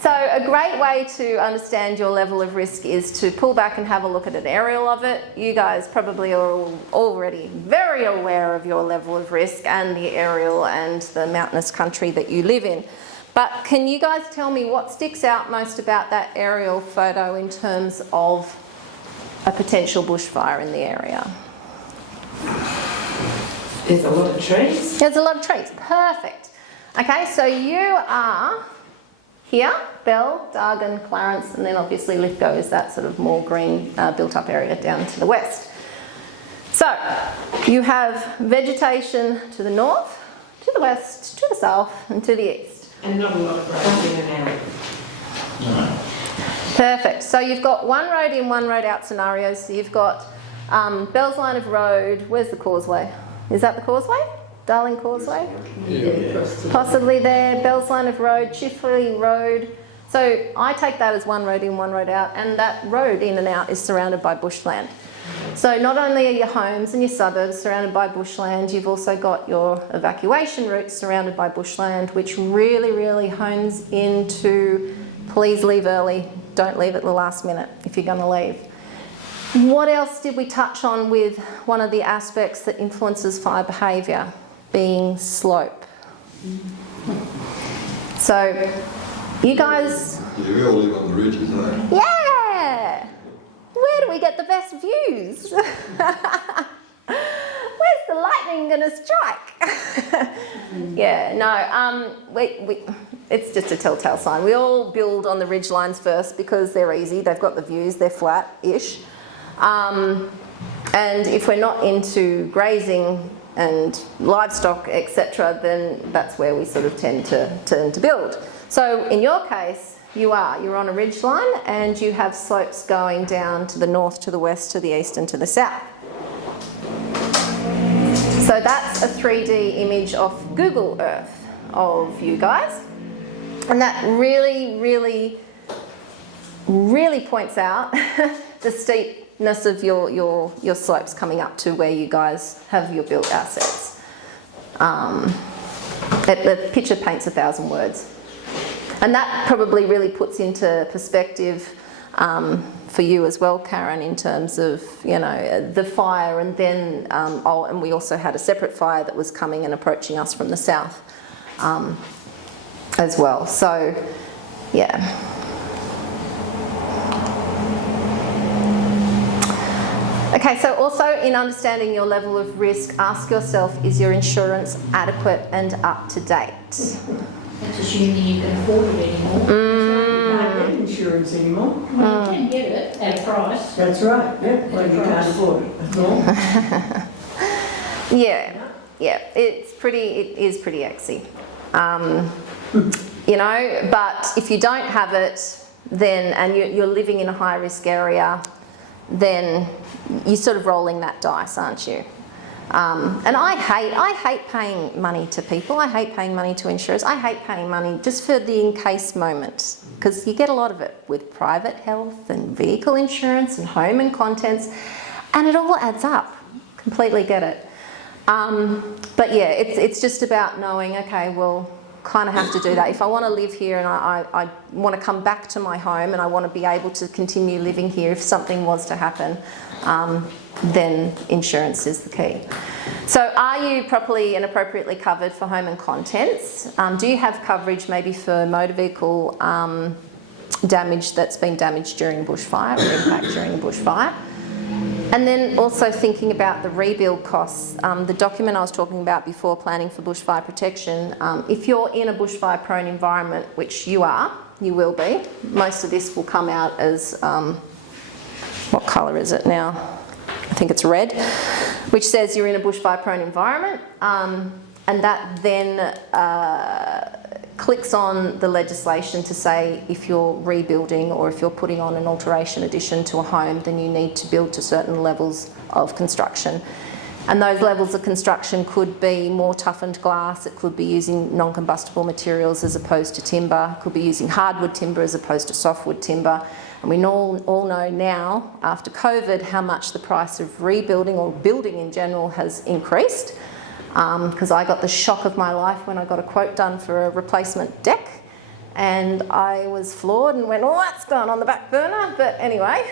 So a great way to understand your level of risk is to pull back and have a look at an aerial of it. You guys probably are already very aware of your level of risk and the aerial and the mountainous country that you live in. But can you guys tell me what sticks out most about that aerial photo in terms of a potential bushfire in the area? There's a lot of trees. There's a lot of trees. Perfect. Okay, so you are here, Bell, Dargan, Clarence, and then obviously Lithgow is that sort of more green built up area down to the west. So you have vegetation to the north, to the west, to the south and to the east. And not a lot of roads in and out. No. Perfect. So you've got one road in, one road out scenarios. So you've got Bell's line of road. Where's the causeway? Is that the causeway? Darling Causeway? Yeah. Possibly there. Bell's line of road, Chifley Road. So I take that as one road in, one road out, and that road in and out is surrounded by bushland. So not only are your homes and your suburbs surrounded by bushland, you've also got your evacuation routes surrounded by bushland, which really, really hones into please leave early, don't leave at the last minute if you're going to leave. What else did we touch on with one of the aspects that influences fire behaviour, being slope? So you guys... Yeah, we all live on the ridges, eh? Yeah! Where do we get the best views? Where's the lightning going to strike? Yeah, no, it's just a telltale sign. We all build on the ridge lines first because they're easy, they've got the views, they're flat-ish. And if we're not into grazing and livestock, etc., then that's where we sort of tend to build. So in your case, you're on a ridge line and you have slopes going down to the north, to the west, to the east and to the south. So that's a 3D image of Google Earth of you guys. And that really, really, really points out the steepness of your slopes coming up to where you guys have your built assets. The picture paints 1,000 words. And that probably really puts into perspective for you as well, Karen, in terms of, you know, the fire and then, and we also had a separate fire that was coming and approaching us from the south as well. So, yeah. Okay, so also in understanding your level of risk, ask yourself, is your insurance adequate and up to date? That's assuming you can afford it anymore. You can't get insurance anymore. Well, you can get it at a price. That's right, yeah, well, you can't afford it. That's all. Yeah, it is pretty exy. You know, but if you don't have it, then, and you're living in a high risk area, then you're sort of rolling that dice, aren't you? And I hate paying money to people. I hate paying money to insurers. I hate paying money just for the in case moment, because you get a lot of it with private health and vehicle insurance and home and contents, and it all adds up. Completely get it. But yeah, it's just about knowing, okay, well, kind of have to do that. If I want to live here and I want to come back to my home and I want to be able to continue living here if something was to happen, then insurance is the key. So are you properly and appropriately covered for home and contents? Do you have coverage maybe for motor vehicle damage that's been damaged during bushfire or impact during a bushfire? And then also thinking about the rebuild costs. The document I was talking about before, planning for bushfire protection, if you're in a bushfire prone environment, which you will be, most of this will come out as, what colour is it now? I think it's red, which says you're in a bushfire prone environment, and that then clicks on the legislation to say if you're rebuilding or if you're putting on an alteration addition to a home, then you need to build to certain levels of construction. And those levels of construction could be more toughened glass, it could be using non-combustible materials as opposed to timber, it could be using hardwood timber as opposed to softwood timber. And we all know now, after COVID, how much the price of rebuilding or building in general has increased. Because I got the shock of my life when I got a quote done for a replacement deck, and I was floored and went, oh, that's gone on the back burner. But anyway,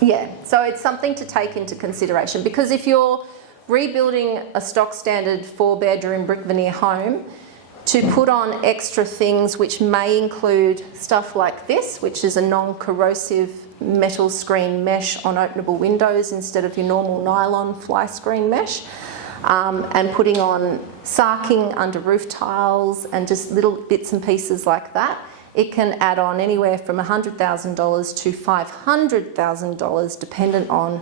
yeah, so it's something to take into consideration, because if you're rebuilding a stock standard 4-bedroom brick veneer home, to put on extra things which may include stuff like this, which is a non-corrosive metal screen mesh on openable windows instead of your normal nylon fly screen mesh, and putting on sarking under roof tiles and just little bits and pieces like that, it can add on anywhere from $100,000 to $500,000 dependent on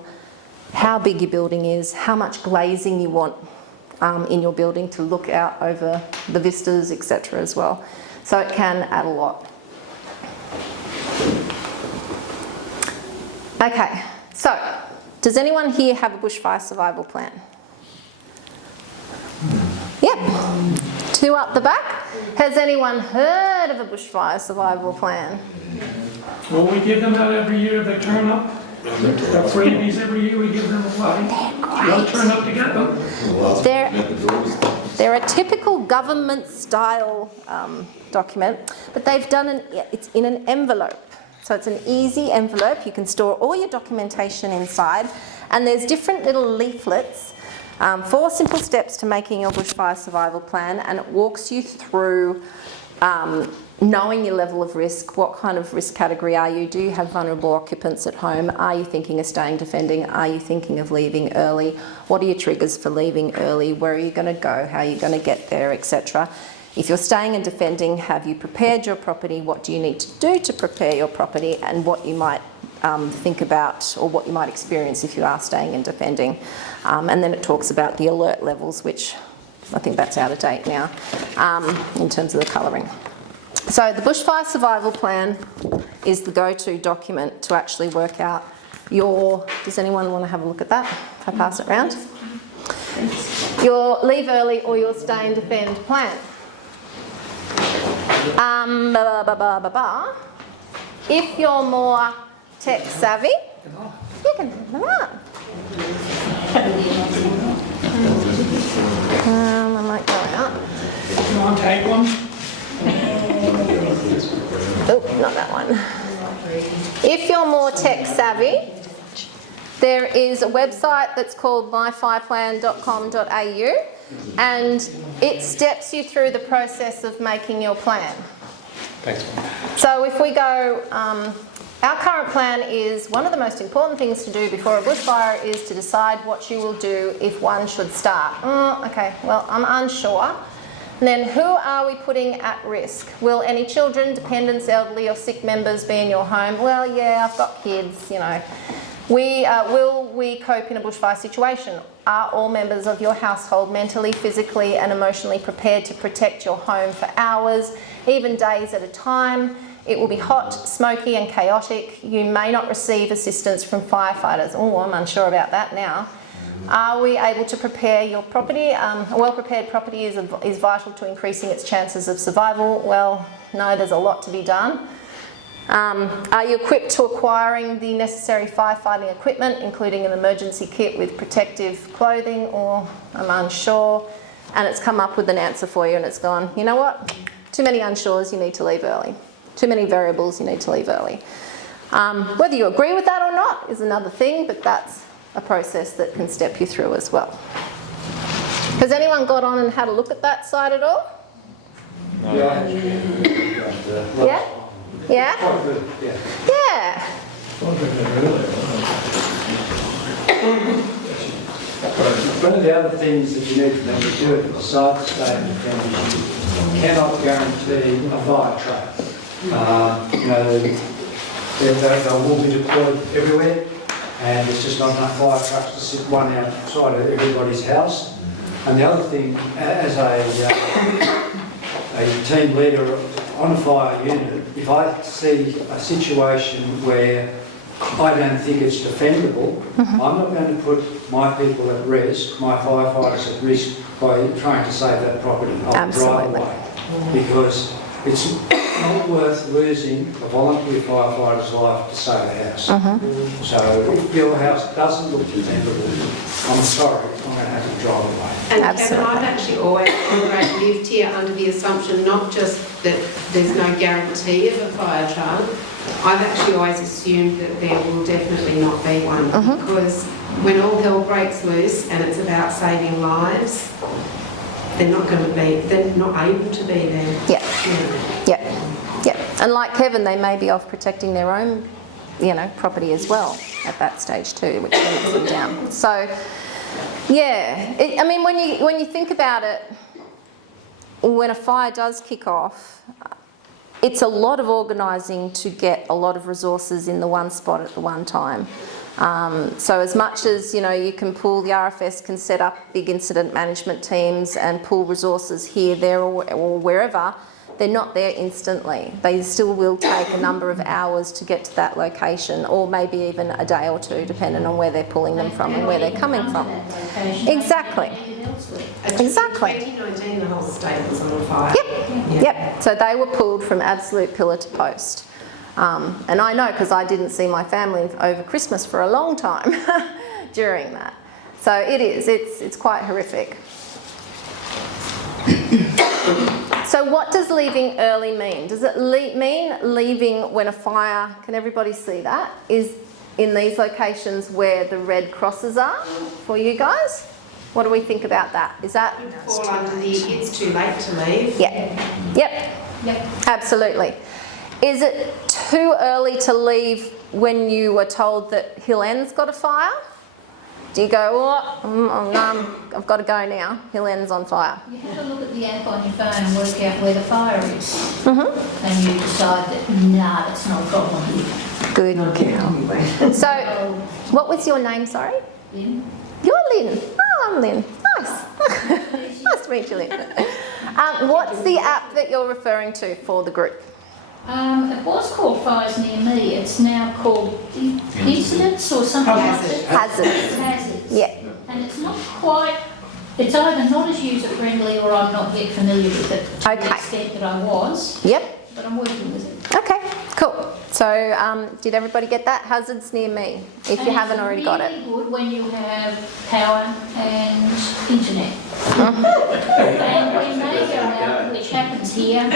how big your building is, how much glazing you want in your building to look out over the vistas, etc. as well. So it can add a lot. Okay, so does anyone here have a bushfire survival plan? Yep, 2 up the back. Has anyone heard of a bushfire survival plan? Well, we give them out every year, they turn up. The freebies every year, we give them away. They'll turn up to get them. They're a typical government style document, but they've done it's in an envelope. So it's an easy envelope. You can store all your documentation inside, and there's different little leaflets, 4 simple steps to making your bushfire survival plan, and it walks you through knowing your level of risk. What kind of risk category are you? Do you have vulnerable occupants at home? Are you thinking of staying defending? Are you thinking of leaving early? What are your triggers for leaving early? Where are you going to go? How are you going to get there, etc. If you're staying and defending, have you prepared your property? What do you need to do to prepare your property, and what you might think about, or what you might experience if you are staying and defending. And then it talks about the alert levels, which I think that's out of date now in terms of the colouring. So the bushfire survival plan is the go-to document to actually work out your, does anyone want to have a look at that if I pass it around? Your leave early or your stay and defend plan. If you're more tech savvy, you can have them out. I might go out. You want to take one? Oh, not that one. If you're more tech savvy, there is a website that's called myfireplan.com.au, and it steps you through the process of making your plan. Thanks. So if we go, our current plan is one of the most important things to do before a bushfire is to decide what you will do if one should start. Okay, well, I'm unsure. And then who are we putting at risk? Will any children, dependents, elderly or sick members be in your home? Well, yeah, I've got kids, you know. Will we cope in a bushfire situation? Are all members of your household mentally, physically and emotionally prepared to protect your home for hours, even days at a time? It will be hot, smoky and chaotic. You may not receive assistance from firefighters. Oh, I'm unsure about that now. Are we able to prepare your property? A well-prepared property is vital to increasing its chances of survival. Well, no, there's a lot to be done. Are you equipped to acquiring the necessary firefighting equipment, including an emergency kit with protective clothing? Or I'm unsure. And it's come up with an answer for you and it's gone, you know what? Too many unsures, you need to leave early. Too many variables, you need to leave early. Whether you agree with that or not is another thing, but that's a process that can step you through as well. Has anyone got on and had a look at that site at all? Yeah. Yeah? Yeah? Quite good, yeah. Yeah. One of the other things that you need to remember to do at the site statement is you cannot guarantee a fire truck. You know, they will be deployed everywhere, and there's just not enough fire trucks to sit one outside of everybody's house. And the other thing, as a team leader on a fire unit, if I see a situation where I don't think it's defendable, I'm not going to put my people at risk, my firefighters at risk, by trying to save that property off the driveway. Because it's not worth losing a volunteer firefighter's life to save a house. So if your house doesn't look presentable, I'm sorry, I'm going to have to drive away. And Kevin, Absolutely. I've actually always lived here under the assumption not just that there's no guarantee of a fire truck, I've actually always assumed that there will definitely not be one, because when all hell breaks loose and it's about saving lives, they're not able to be there. Yeah. Yeah. And like Kevin, they may be off protecting their own, property as well at that stage too, which leads them down. So, yeah, I mean, when you think about it, when a fire does kick off, it's a lot of organising to get a lot of resources in the one spot at the one time. So as much as, you can pull, the RFS can set up big incident management teams and pull resources here, there or wherever, they're not there instantly. They still will take a number of hours to get to that location, or maybe even a day or two, depending on where they're pulling them from and where they're coming from. Exactly. Exactly. In 2019, the whole state was on fire. Yep. So they were pulled from absolute pillar to post. And I know because I didn't see my family over Christmas for a long time during that. So it's quite horrific. So what does leaving early mean? Does it mean leaving when a fire, can everybody see that, is in these locations where the red crosses are for you guys? What do we think about that? Is that? Fall under the it's too late to leave. Yep. Absolutely. Is it too early to leave when you were told that Hill End's got a fire? Do you go, I've got to go now, Hill End's on fire? You have to look at the app on your phone and work out where the fire is. And you decide that, that's not a problem here. Good. Okay, anyway. So, what was your name, sorry? Lynn? You're Lynn. Oh, I'm Lynn. Nice. Nice to meet you, Lynn. What's the app that you're referring to for the group? It was called Fires Near Me. It's now called Incidents or something like that. Hazards. Hazards. Yeah. And it's not quite, it's either not as user-friendly or I'm not yet familiar with it to the extent that I was. Yep. But I'm working with it. Okay, cool. So, did everybody get that? Hazards Near Me, if you haven't already got it. It's really good when you have power and internet. And when they go out, which happens here,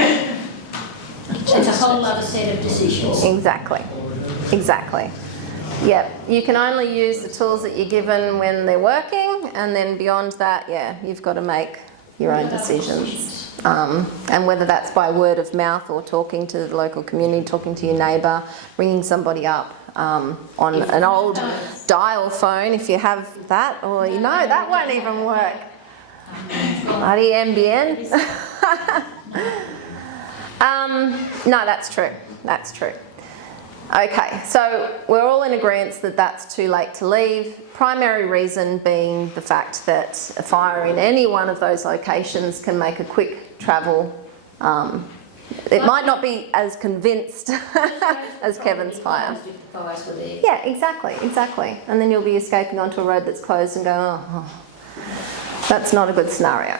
it's a whole other set of decisions. Exactly. Yep. You can only use the tools that you're given when they're working, and then beyond that, you've got to make your own decisions. And whether that's by word of mouth or talking to the local community, talking to your neighbour, ringing somebody up on an old dial phone if you have that, or that won't even work. Bloody NBN. No, that's true. Okay, so we're all in agreement that that's too late to leave. Primary reason being the fact that a fire in any one of those locations can make a quick travel. It might not be as convinced as Kevin's fire. Yeah, exactly. And then you'll be escaping onto a road that's closed and go, that's not a good scenario.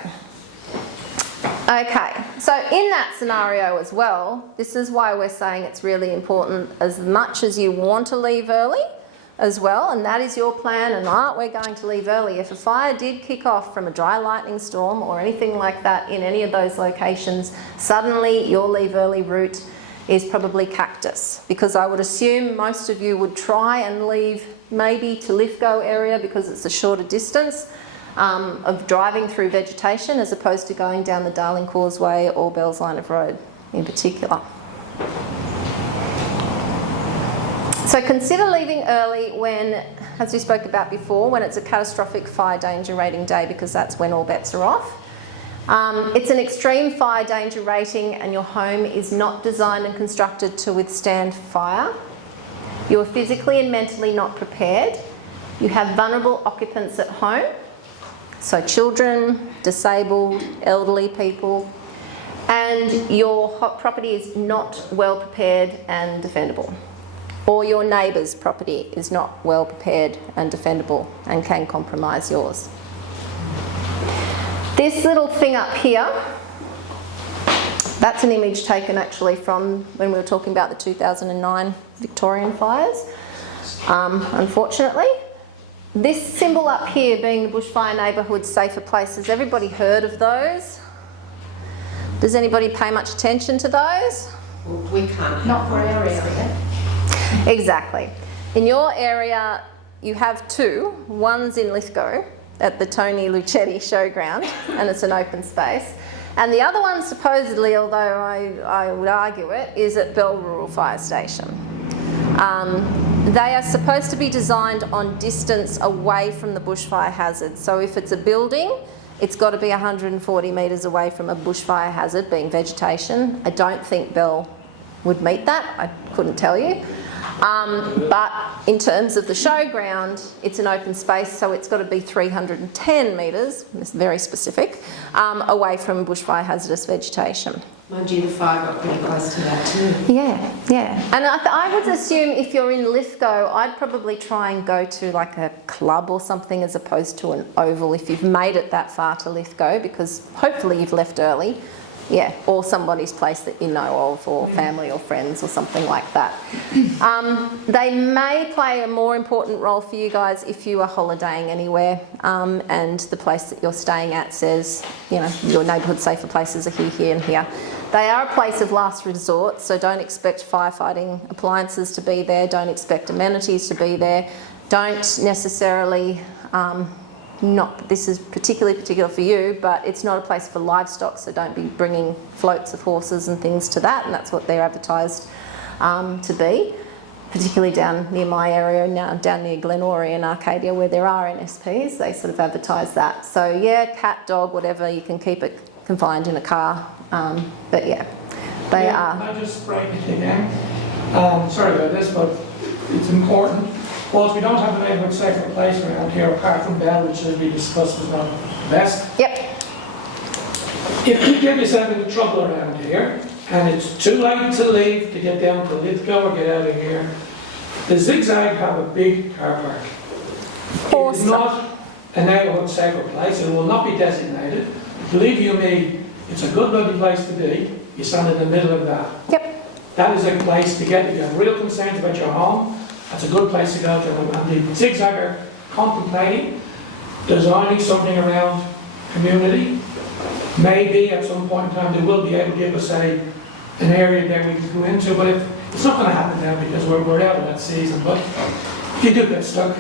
Okay, so in that scenario as well, this is why we're saying it's really important, as much as you want to leave early as well, and that is your plan, and we're going to leave early. If a fire did kick off from a dry lightning storm or anything like that in any of those locations, suddenly your leave early route is probably Cactus, because I would assume most of you would try and leave maybe to Lithgow area because it's a shorter distance. Of driving through vegetation as opposed to going down the Darling Causeway or Bell's Line of Road in particular. So consider leaving early when, as we spoke about before, when it's a catastrophic fire danger rating day, because that's when all bets are off. It's an extreme fire danger rating and your home is not designed and constructed to withstand fire. You're physically and mentally not prepared. You have vulnerable occupants at home. So children, disabled, elderly people, and your property is not well prepared and defendable. Or your neighbour's property is not well prepared and defendable and can compromise yours. This little thing up here That's an image taken actually from when we were talking about the 2009 Victorian fires, unfortunately. This symbol up here being the Bushfire Neighbourhood Safer Places, everybody heard of those? Does anybody pay much attention to those? We can't. Not for our area. Exactly. In your area, you have two. One's in Lithgow at the Tony Lucetti Showground, and it's an open space. And the other one, supposedly, although I would argue it, is at Bell Rural Fire Station. They are supposed to be designed on distance away from the bushfire hazard. So if it's a building, it's got to be 140 metres away from a bushfire hazard, being vegetation. I don't think Bell would meet that. I couldn't tell you. But in terms of the showground, it's an open space, so it's got to be 310 metres, it's very specific, away from bushfire hazardous vegetation. Mind you, the fire got pretty close to that too. Yeah. And I would assume if you're in Lithgow, I'd probably try and go to like a club or something as opposed to an oval if you've made it that far to Lithgow, because hopefully you've left early. Yeah, or somebody's place that you know of, or family or friends or something like that. They may play a more important role for you guys if you are holidaying anywhere and the place that you're staying at says, you know, your neighbourhood safer places are here, here and here. They are a place of last resort, so don't expect firefighting appliances to be there, don't expect amenities to be there, don't necessarily... not that this is particular for you, but it's not a place for livestock, so don't be bringing floats of horses and things to that, and that's what they're advertised to be, particularly down near my area now, down near Glenorrhea and Arcadia where there are NSPs, they sort of advertise that. So yeah, cat, dog, whatever, you can keep it confined in a car, but yeah, they are. Can I just break it again? Sorry about this, but it's important. Well, we don't have a neighbourhood safer place around here, apart from Bell, which as we discussed was not the best. Yep. If you get yourself into trouble around here, and it's too late to leave to get down to Lithgow or get out of here, the Zigzag have a big car park. Awesome. It's not a neighbourhood safer place, it will not be designated. Believe you me, it's a good bloody place to be. You stand in the middle of that. Yep. That is a place to get, if you have real concerns about your home, that's a good place to go to. And the Zigzag are contemplating designing something around community. Maybe at some point in time they will be able to give us an area that we can go into, but it's not going to happen now because we're out of that season. But if you do get stuck,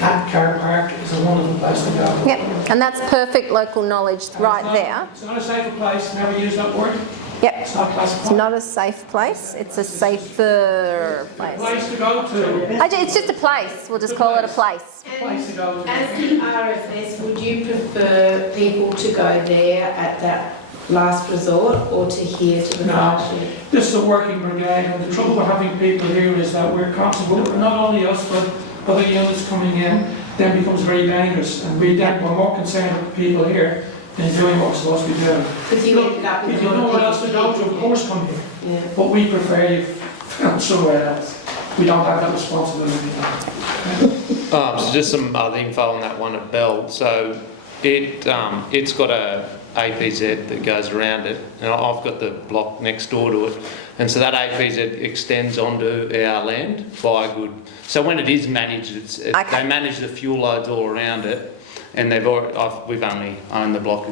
that car park is a wonderful place to go. Yep, and that's perfect local knowledge right there. It's not a safer place, never use that word. Yep. It's not classified. It's not a safe place, it's a safer place. Place to go to. It's just a place, we'll just call it a place. Place to go to. As the RFS, would you prefer people to go there at that last resort or to here to the fire shed? This is a working brigade, and the trouble with having people here is that we're constantly, not only us, but other units coming in, then becomes very dangerous. And we're more concerned with people here than doing what's supposed to be doing. Because you ended up with If you know what else to go to, of course come here. Yeah. But we prefer you found somewhere else. We don't have that responsibility now. So just some other info on that one at Bell. So it's got a APZ that goes around it, and I've got the block next door to it, and so that APZ extends onto our land by a good. So when it is managed, they manage the fuel loads all around it, and we've only owned the block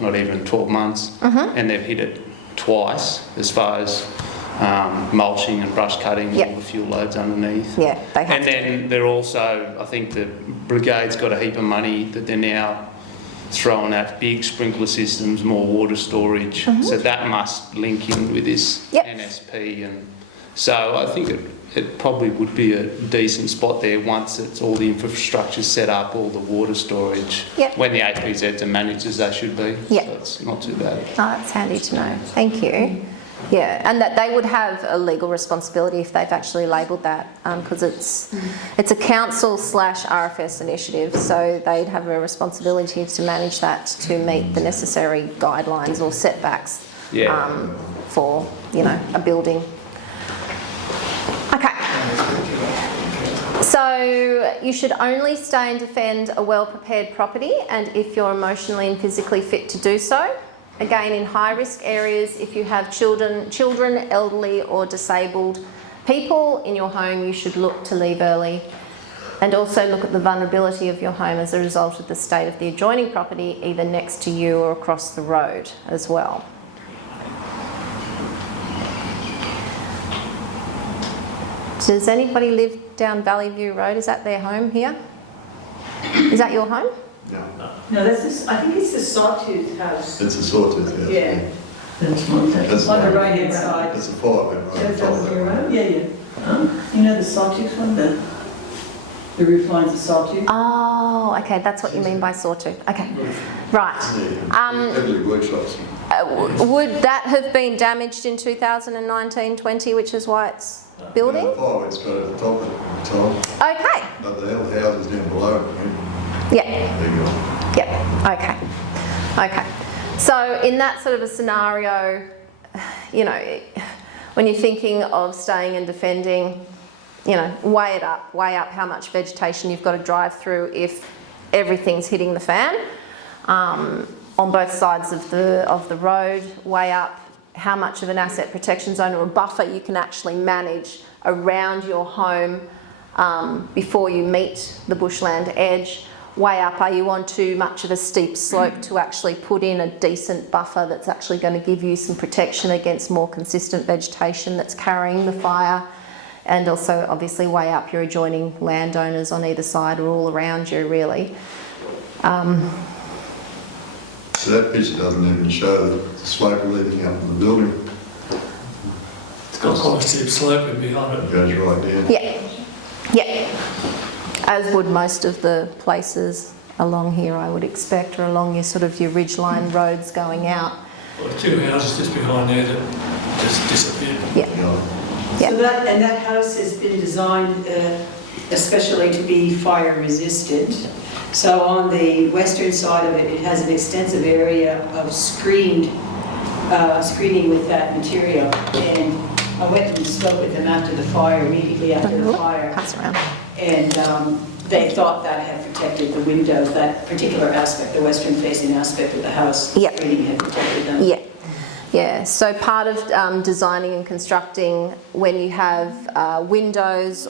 not even 12 months, and they've hit it twice as far as mulching and brush cutting all the fuel loads underneath. Yeah, they have and then they're also, I think the brigade's got a heap of money that they're now throwing at big sprinkler systems, more water storage. So that must link in with this NSP, and so I think it probably would be a decent spot there once it's all the infrastructure set up, all the water storage. When the APZs are managed as they should be. So it's not too bad. Oh, that's handy to know. Thank you. Yeah, and that they would have a legal responsibility if they've actually labelled that, because it's a council/RFS initiative, so they'd have a responsibility to manage that to meet the necessary guidelines or setbacks for, you know, a building. Okay. So you should only stay and defend a well-prepared property, and if you're emotionally and physically fit to do so. again, in high-risk areas, if you have children, elderly or disabled people in your home, you should look to leave early. And also look at the vulnerability of your home as a result of the state of the adjoining property, either next to you or across the road as well. Does anybody live down Valley View Road? Is that their home here? Is that your home? No, that's this, I think it's the Sawtooth house. It's a sawtooth house. Yeah, That's one thing. That's on the right-hand side. It's a fireman, right? That's top of on that. your road? Yeah, yeah. You know the Sawtooth one, the roof line's a Sawtooth? Oh, okay, that's what you mean by sawtooth. Okay, right. Yeah, heavily workshops. Would that have been damaged in 2019-20, which is why it's building? The fire went straight at the top at the time, Okay, but the house is down below it, right? yeah. There you go. Yep, okay, okay. So in that sort of a scenario, you know, when you're thinking of staying and defending, you know, weigh up how much vegetation you've got to drive through if everything's hitting the fan. On both sides of the road, weigh up how much of an asset protection zone or a buffer you can actually manage around your home before you meet the bushland edge. Weigh up, are you on too much of a steep slope to actually put in a decent buffer that's actually going to give you some protection against more consistent vegetation that's carrying the fire? And also obviously weigh up your adjoining landowners on either side or all around you really. So that picture doesn't even show the smoke leading up to the building. It's got quite a steep slope behind It it. goes right down. Yeah, yeah. As would most of the places along here, I would expect, or along your sort of your ridgeline roads going out. Well, two houses just behind there that just disappeared. Yeah, You know, yeah. So that house has been designed especially to be fire resistant. So on the western side of it, it has an extensive area of screening with that material. And I went and spoke with them after the fire, immediately after the fire. Pass around. And they thought that had protected the windows, that particular aspect, the western facing aspect of the house. Yep. Screening had protected them. Yeah, yeah. So part of designing and constructing, when you have windows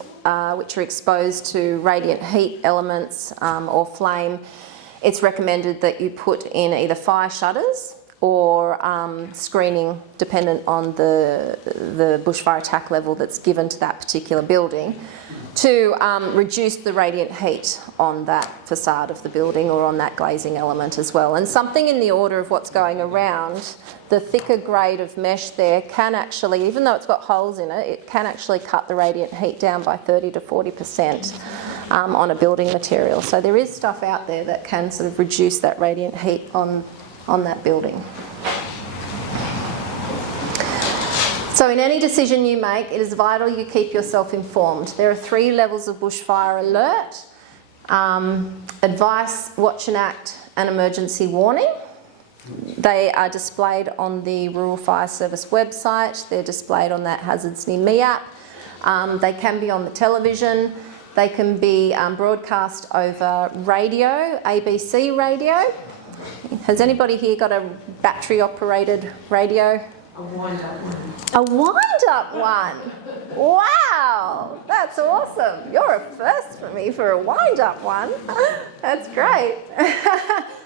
which are exposed to radiant heat elements or flame, it's recommended that you put in either fire shutters or screening dependent on the bushfire attack level that's given to that particular building, to reduce the radiant heat on that facade of the building or on that glazing element as well. And something in the order of what's going around, the thicker grade of mesh there can actually, even though it's got holes in it, it can actually cut the radiant heat down by 30 to 40% on a building material. So there is stuff out there that can sort of reduce that radiant heat on that building. So in any decision you make, it is vital you keep yourself informed. There are 3 levels of bushfire alert: advice, watch and act, and emergency warning. They are displayed on the Rural Fire Service website. They're displayed on that Hazards Near Me app. They can be on the television. They can be broadcast over radio, ABC radio. Has anybody here got a battery operated radio? A wind-up one. A wind-up one. Wow, that's awesome. You're a first for me for a wind-up one. That's great.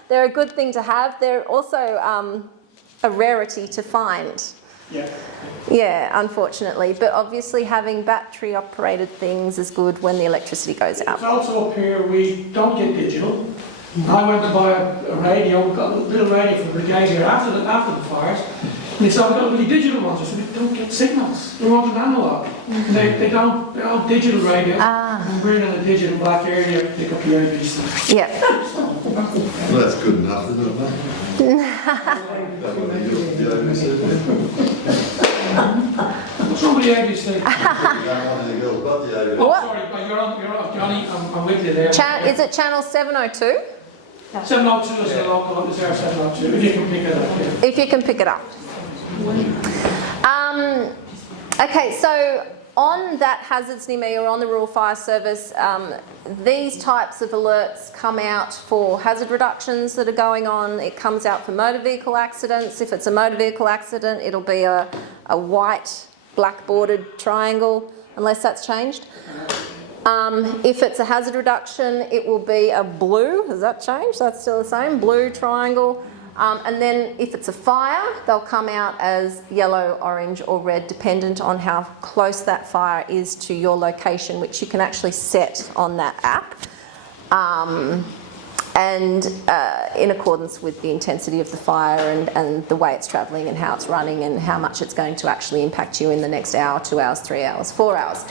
They're a good thing to have. They're also a rarity to find. Yeah. Yeah, unfortunately. But obviously having battery-operated things is good when the electricity goes out. It's also up here, we don't get digital. I went to buy a radio, got a little radio for the brigade here after the fires. And they said, we've got really digital ones. I said, we don't get signals. We want an analog. They're all digital radios. And we're in a digital black area to pick up the ABC. Yeah. Well, that's good enough, isn't it? That would be the ABC. What's wrong with the ABC? You don't want any girls but the ABC. Oh, What? sorry, but you're off, Johnny. I'm with you there. Is it channel 702? 702 is the local, is there 702? If you can pick it up here. If you can pick it up. Okay, so on that Hazards Near Me or on the Rural Fire Service, these types of alerts come out for hazard reductions that are going on. It comes out for motor vehicle accidents. If it's a motor vehicle accident, it'll be a white, black bordered triangle, unless that's changed. If it's a hazard reduction, it will be a blue. Has that changed? That's still the same, blue triangle. And then if it's a fire, they'll come out as yellow, orange or red, dependent on how close that fire is to your location, which you can actually set on that app. And in accordance with the intensity of the fire and the way it's travelling and how it's running and how much it's going to actually impact you in the next hour, 2 hours, 3 hours, 4 hours.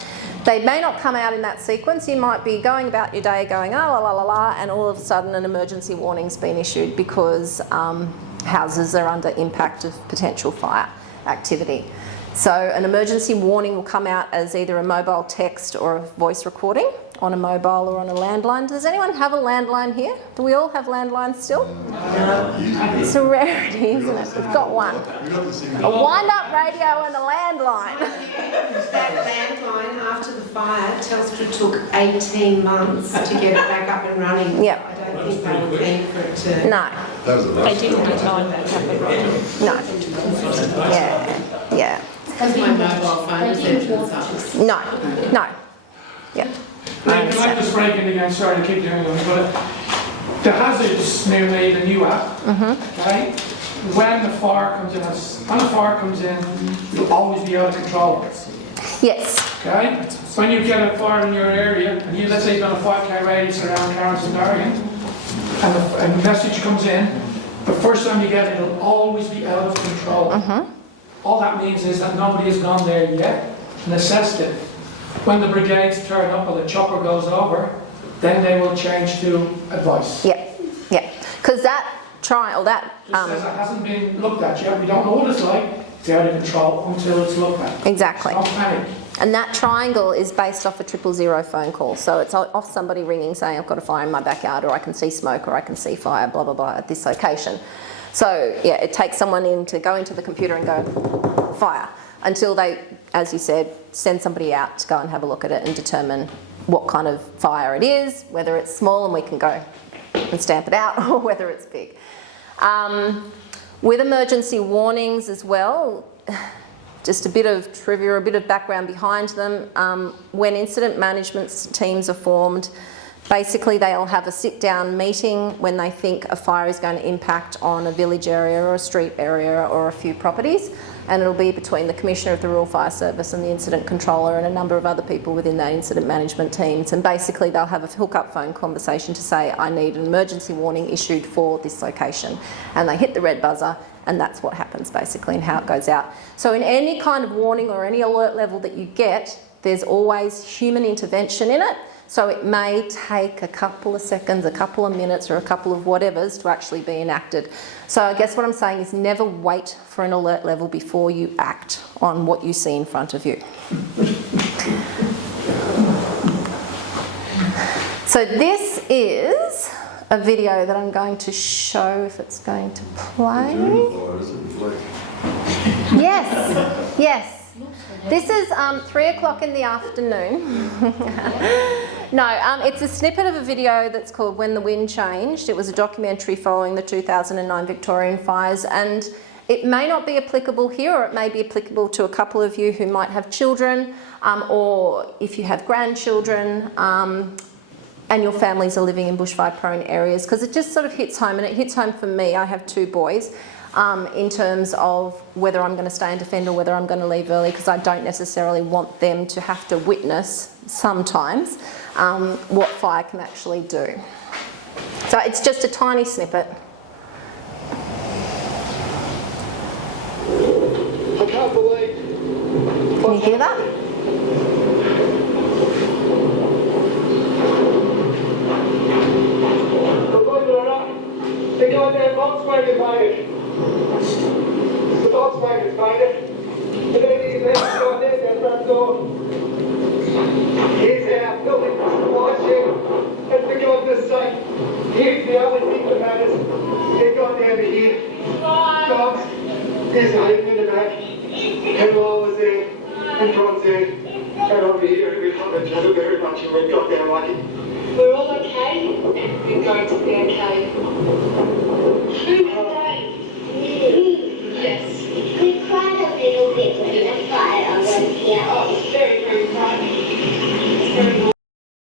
They may not come out in that sequence. You might be going about your day going, ah, la, la, la, la, and all of a sudden an emergency warning's been issued because houses are under impact of potential fire activity. So an emergency warning will come out as either a mobile text or a voice recording on a mobile or on a landline. Does anyone have a landline here? Do we all have landlines still? It's a rarity, isn't it? We've got one. A wind-up radio and a landline. That landline after the fire, Telstra took 18 months to get it back up and running. Yeah. I don't think they were keen for it to... No. That was a rush. They didn't design that to happen, right? No. Yeah. Because my mobile phone reception sucks. No. Yeah. Can I just break in again? Sorry to keep doing it, but the hazards near me, the new app, okay? When the fire comes in, you'll always be out of control. Yes. Okay? When you get a fire in your area, and let's say you've got a 5k radius around Clarence Dargan, and the message comes in, the first time you get it, it'll always be out of control. All that means is that nobody has gone there yet and assessed it. When the brigades turn up or the chopper goes over, then they will change to advice. Yeah. Because that trial, that... Just says it hasn't been looked at yet. We don't know what it's like. It's out of control until it's looked at. Exactly. Don't panic. And that triangle is based off a 000 phone call. So it's off somebody ringing saying, I've got a fire in my backyard, or I can see smoke, or I can see fire, blah, blah, blah, at this location. So, yeah, it takes someone in to go into the computer and go, fire, until they, as you said, send somebody out to go and have a look at it and determine what kind of fire it is, whether it's small and we can go and stamp it out, or whether it's big. With emergency warnings as well, just a bit of trivia, a bit of background behind them. When incident management teams are formed, basically they'll have a sit-down meeting when they think a fire is going to impact on a village area or a street area or a few properties, and it'll be between the Commissioner of the Rural Fire Service and the Incident Controller and a number of other people within that incident management teams, and basically they'll have a hook-up phone conversation to say, I need an emergency warning issued for this location, and they hit the red buzzer, and that's what happens basically and how it goes out. So in any kind of warning or any alert level that you get, there's always human intervention in it. So it may take a couple of seconds, a couple of minutes or a couple of whatevers to actually be enacted. So I guess what I'm saying is never wait for an alert level before you act on what you see in front of you. So this is a video that I'm going to show if it's going to play. Yes. This is 3 o'clock in the afternoon. No, it's a snippet of a video that's called When the Wind Changed. It was a documentary following the 2009 Victorian fires, and it may not be applicable here, or it may be applicable to a couple of you who might have children, or if you have grandchildren, and your families are living in bushfire-prone areas, because it just sort of hits home, and it hits home for me. I have 2 boys. In terms of whether I'm going to stay and defend or whether I'm going to leave early, because I don't necessarily want them to have to witness sometimes what fire can actually do. So it's just a tiny snippet. I can't believe. Can you hear that? Believe it or not, the goddamn Volkswagen made it. The Volkswagen's made it. And then he's out goddamn their front door. Here's our building supply shed. And for goodness sake, here's the only thing that matters. Get goddamn here. Dogs, there's a heap in the back. And I was there, and Ron's there. very much and we've got there like it. We're all okay and we're going to be okay.